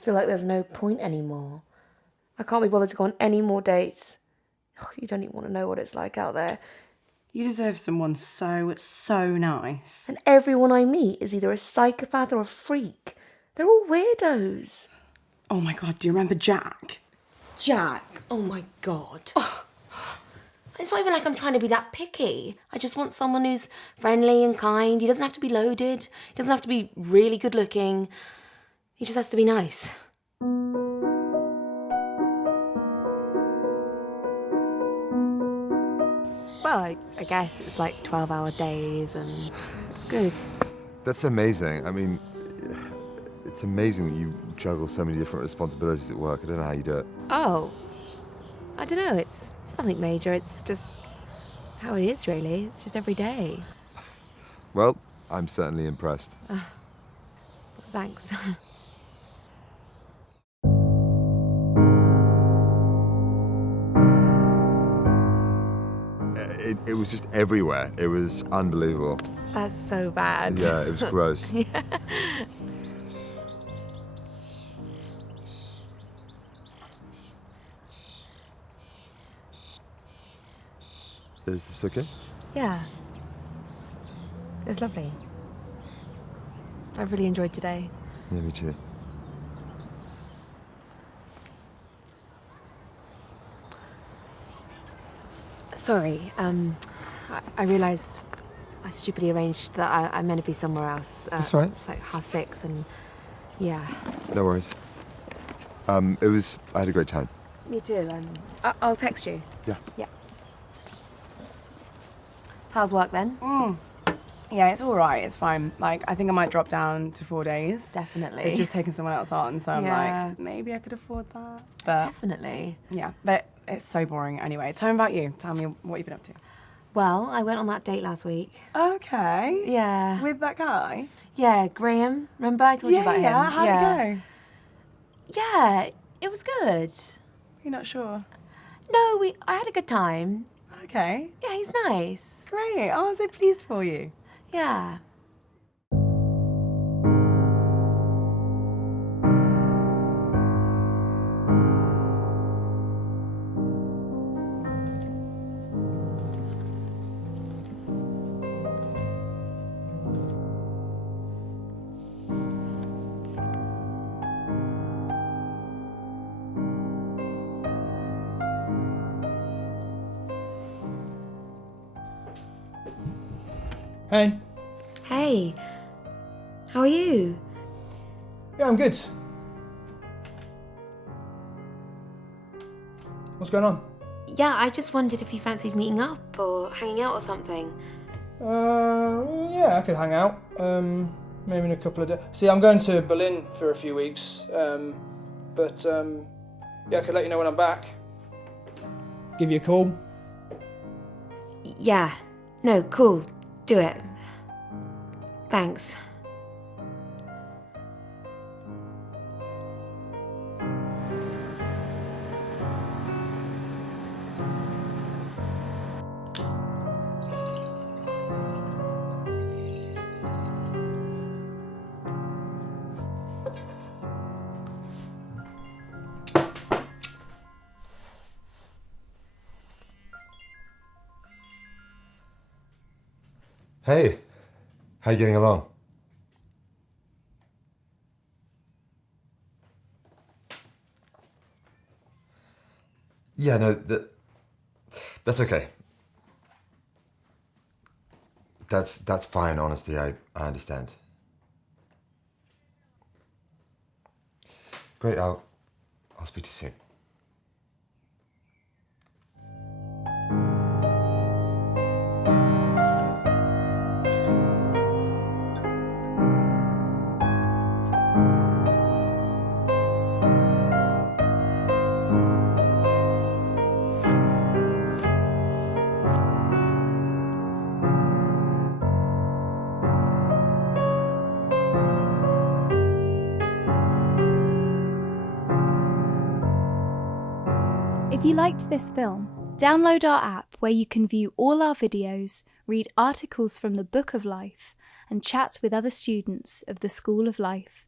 just feel like there's no point anymore. I can't be bothered to go on any more dates. You don't even want to know what it's like out there. You deserve someone so nice. And everyone I meet is either a psychopath or a freak. They're all weirdos. Oh my God, do you remember Jack? Jack? Oh my God. Oh. It's not even like I'm trying to be that picky. I just want someone who's friendly and kind. He doesn't have to be loaded. He doesn't have to be really good looking. He just has to be nice. Well, I guess it's like 12-hour days and it's good. That's amazing. I mean, it's amazing that you juggle so many different responsibilities at work. I don't know how you do it. Oh, I don't know. It's nothing major. It's just how it is, really. It's just every day. Well, I'm certainly impressed. Thanks. It was just everywhere. It was unbelievable. That's so bad. Yeah, it was gross. Yeah. Is this okay? Yeah. It's lovely. I've really enjoyed today. Yeah, me too. Sorry, I realised I stupidly arranged that I'm meant to be somewhere else. That's right. It's like 6:30 and yeah. No worries. I had a great time. Me too. I'll text you. Yeah. Yeah. So how's work then? Yeah, it's all right. It's fine. Like, I think I might drop down to 4 days. Definitely. They've just taken someone else on, so I'm Yeah. like, maybe I could afford that. But Definitely. yeah, but it's so boring anyway. Tell me about you. Tell me what you've been up to. Well, I went on that date last week. Okay. Yeah. With that guy? Yeah, Graham. Remember I told you about him? Yeah, how'd it go? Yeah, it was good. You're not sure? No, I had a good time. Okay. Yeah, he's nice. Great. Oh, I'm so pleased for you. Yeah. Hey. Hey, how are you? Yeah, I'm good. What's going on? Yeah, I just wondered if you fancied meeting up or hanging out or something. Yeah, I could hang out. Maybe in a couple of days. See, I'm going to Berlin for a few weeks. Yeah, I could let you know when I'm back. Give you a call. Yeah. No, cool. Do it. Thanks. Hey, how you getting along? Yeah, no, that's okay. That's fine, honestly, I understand. Great, I'll speak to you soon. If you liked this film, download our app where you can view all our videos, read articles from the Book of Life, and chat with other students of the School of Life.